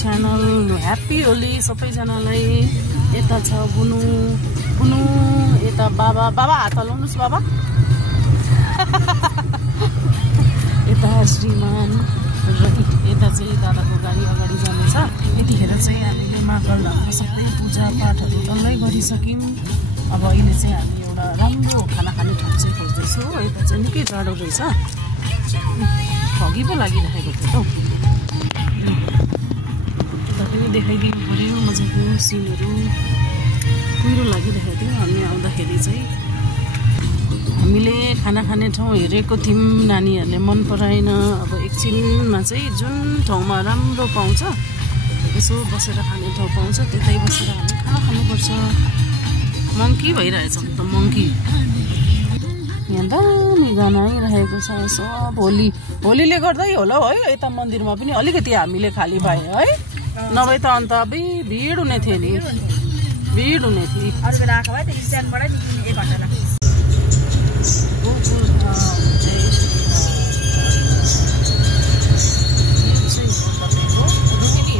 Channel. Happy Holi सबैजनालाई। यता छ बुनु बुनु, यता बाबा बाबा हात हलाउनुहोस् बाबा। यता श्रीमान र यता चाहिँ दादाको गाडी अगाडि जानेछ। यतिखेर चाहिँ हामीले महाकाल धामको सबै पूजापाठहरू डल्लै गरिसक्यौँ। अब अहिले चाहिँ हामी एउटा राम्रो खाना खाने ठाउँ चाहिँ खोज्दैछौँ। यता चाहिँ निकै टाढो रहेछ, ठगी पो लागिरहेको थियो त हौ। यता पनि देखाइदिनु पऱ्यो मजाको सिनहरू। कुहिरो लागिरहेको थियो हामी आउँदाखेरि चाहिँ। हामीले खाना खाने ठाउँ हेरेको थियौँ, नानीहरूले मन पराएन। अब एकछिनमा चाहिँ जुन ठाउँमा राम्रो पाउँछ, यसो बसेर खाने ठाउँ पाउँछ, त्यतै बसेर हामी खाना खानुपर्छ। मङ्की भइरहेछ त मङ्की। यहाँ दामी गाना आइरहेको छ। सब होलीले गर्दै होला हौ है। यता मन्दिरमा पनि अलिकति हामीले खाली पायौँ है, नभए त अन्त भिड हुने थियो नि, भिड हुने थियो।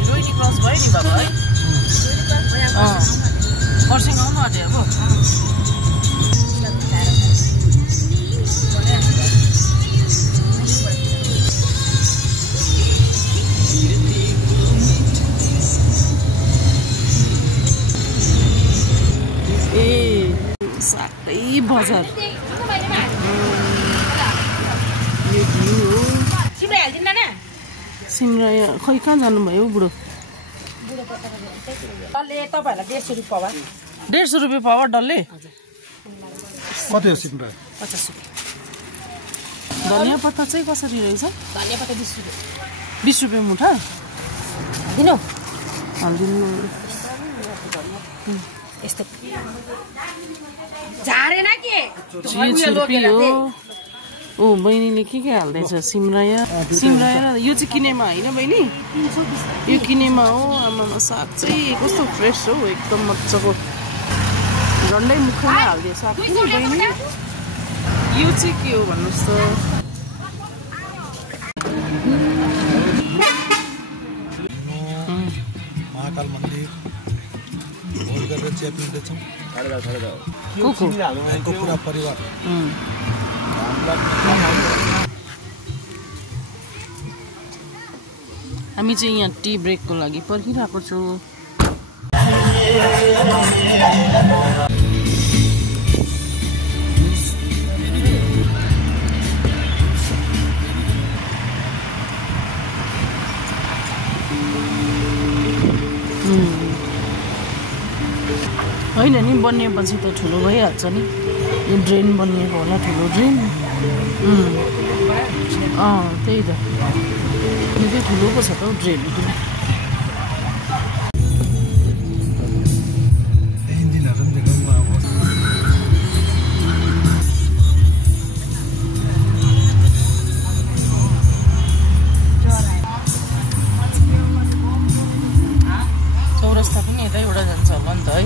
रोहिणी क्रस भयो नि बाबा है। खरसाङ आउनु आँट्यो अब। ए साह्रै बजार सिमराया। खै कहाँ जानुभयो बुढो? 150 रुपियाँ पावा डल्ले। कति हो सिमराया? 50 रुपियाँ। धनिया पत्ता चाहिँ कसरी रहेछ? धनिया पत्ता 20 रुपियाँ। 20 रुपियाँ मुठा दिनु हालिदिनु। यस्तो झारेन के? 30 रुपियाँ हो। ओ बहिनीले के हाल्दैछ? सिमराया। सिमराया यो चाहिँ किनेमा होइन बहिनी? यो किनेमा हो। आमामा साग चाहिँ कस्तो फ्रेस हो, एकदम मजाको। झन्डै मुखमा हालिदियो साग कि बहिनी? यो चाहिँ के हो भन्नुहोस् त? महाकाल मन्दिर भोट गरेर चिया पिउँदैछौँ। पुरा परिवार। हामी चाहिँ यहाँ टी ब्रेकको लागि पर्खिरहेको छौँ। होइन नि, बनिएपछि त ठुलो भइहाल्छ नि। यो ड्रेन बनिएको होला, ठुलो ड्रेन। त्यही त निकै ठुलो पो छ त हौ ड्रेन। इन्जिनहरू पनि देखाउनु अब। चौरस्ता पनि यतैबाट जान्छ होला नि त है।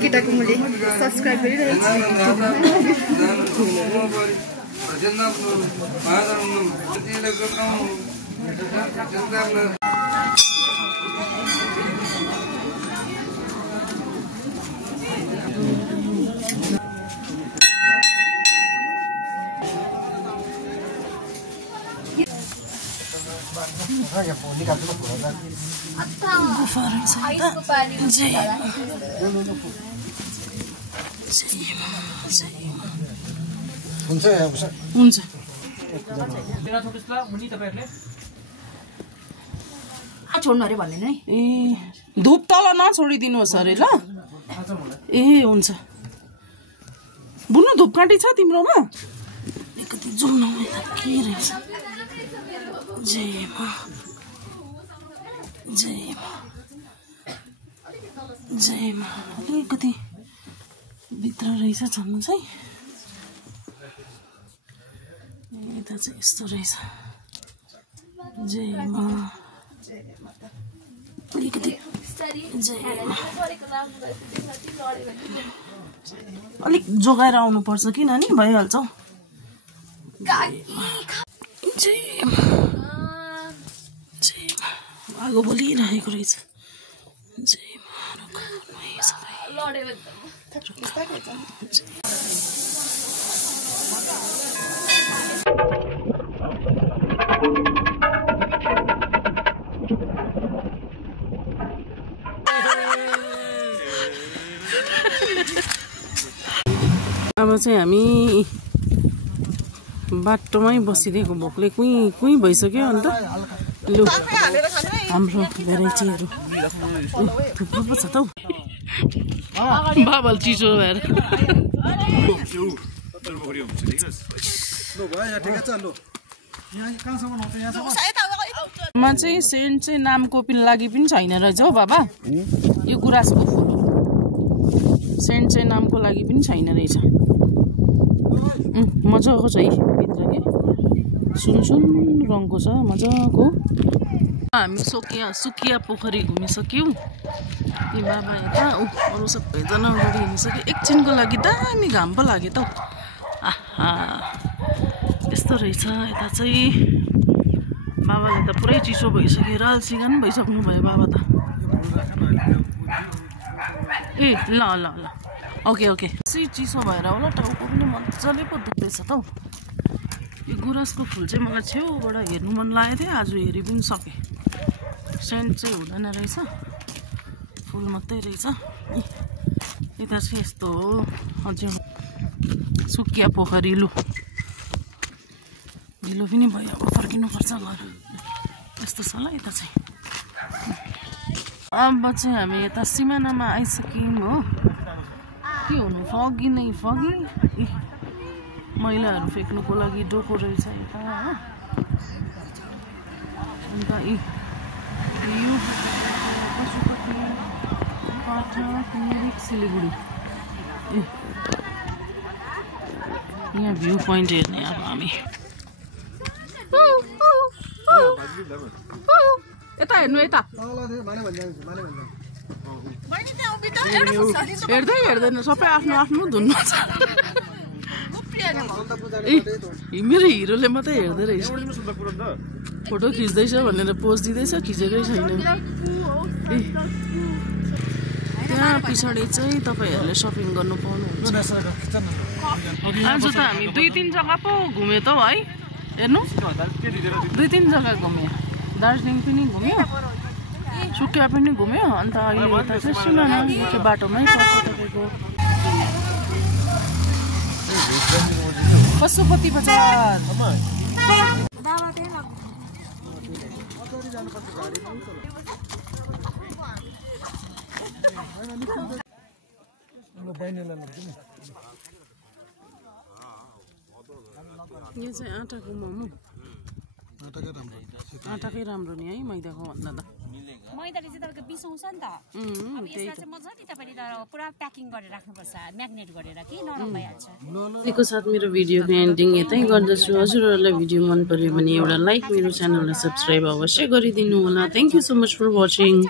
टिकटको मैले सब्सक्राइब गरिरहेको हुन्छ। छोड्नु अरे भन्दैन है। ए धुप तल नछोडिदिनुहोस् अरे ल। ए हुन्छ। बुनु धुप काँटी छ तिम्रोमा? कति जाउँ न के रहेछ। जय मा जय मा जय मा। अलिकति भित्र रहेछ छन्नु चाहिँ। यता चाहिँ यस्तो रहेछ। जय मा अलिकति जय मा। अलिक जोगाएर आउनुपर्छ कि नानी, भइहाल्छ। आगो बोलिरहेको रहेछ। अब चाहिँ हामी बाटोमै बसिदिएको भोकले कुई भइसक्यो। अन्त लु हाम्रो भेराइटीहरू थुप्रो पो छ त हौ। बाबल चिसो भएर मा चाहिँ सेन्ट चाहिँ नामको पनि लागि पनि छैन रहेछ हौ बाबा। यो गुराँसको फुल सेन्ट चाहिँ नामको लागि पनि छैन रहेछ। मजाको छ है भित्र के सुनसुन रङको छ मजाको। हामी सुकिया पोखरी घुमिसक्यौँ। यी बाबा यता अरू सबैजना अगाडि हिँडिसक्यो। एकछिनको लागि दामी घाम पो लाग्यो त हौ। आहा यस्तो रहेछ यता चाहिँ। बाबाले त पुरै चिसो भइसक्यो। रालसिगन भइसक्नु भयो बाबा त। ए ल ल ल ओके ओके। चिसो भएर होला टाउको पनि मजाले पो दुख्दैछ त हौ। यो गुराँसको फुल चाहिँ मलाई छेउबाट हेर्नु मन लागेको थियो। आज हेरि पनि सकेँ। सेन्ट चाहिँ हुँदैन रहेछ फुल मात्रै रहेछ। यता चाहिँ यस्तो हो अझै सुकिया पोखरी। लु ढिलो पनि भयो अब फर्किनुपर्छ घर। यस्तो छ ल यता चाहिँ। अब चाहिँ हामी यता सिमानामा आइसक्यौँ हो। के हुनु फगी नै फगी। मैलाहरू फ्याँक्नुको लागि डोको रहेछ यता हो। अन्त सिलगढी यहाँ भ्यू पोइन्ट हेर्ने अब हामी। यता हेर्नु यता हेर्दै हेर्दैन सबै आफ्नो आफ्नो धुनमा छ। मेरो हिरोले मात्रै हेर्दै रहेछ। फोटो खिच्दैछ भनेर पोज दिँदैछ खिचेकै छैन। त्यहाँ पछाडि चाहिँ तपाईँहरूले सपिङ गर्नु पाउनुहुन्छ। आज त हामी 2-3 जग्गा पो घुम्यो त हौ है। हेर्नु 2-3 जग्गा घुम्यो। दार्जिलिङ पनि घुम्यो सुकिया पनि घुम्यो। अन्त अहिले यता चाहिँ सिमाना बाटोमै पर्छ तपाईँको पशुपति बजार। यो चाहिँ आटाको मोमो। आटाकै राम्रो नि है मैदाको भन्दा त। मैदाले चाहिँ तपाईँको बिसाउँछ नि त। अब यसलाई चाहिँ मजाले तपाईँले तर पुरा प्याकिङ गरेर राख्नुपर्छ म्याग्नेट गरेर कि नरम भइहाल्छ। यसको साथ मेरो भिडियोको एन्डिङ यतै गर्दछु। हजुरहरूलाई भिडियो मन पर्यो भने एउटा लाइक मेरो च्यानललाई सब्सक्राइब अवश्य गरिदिनु होला। Thank you so much for watching.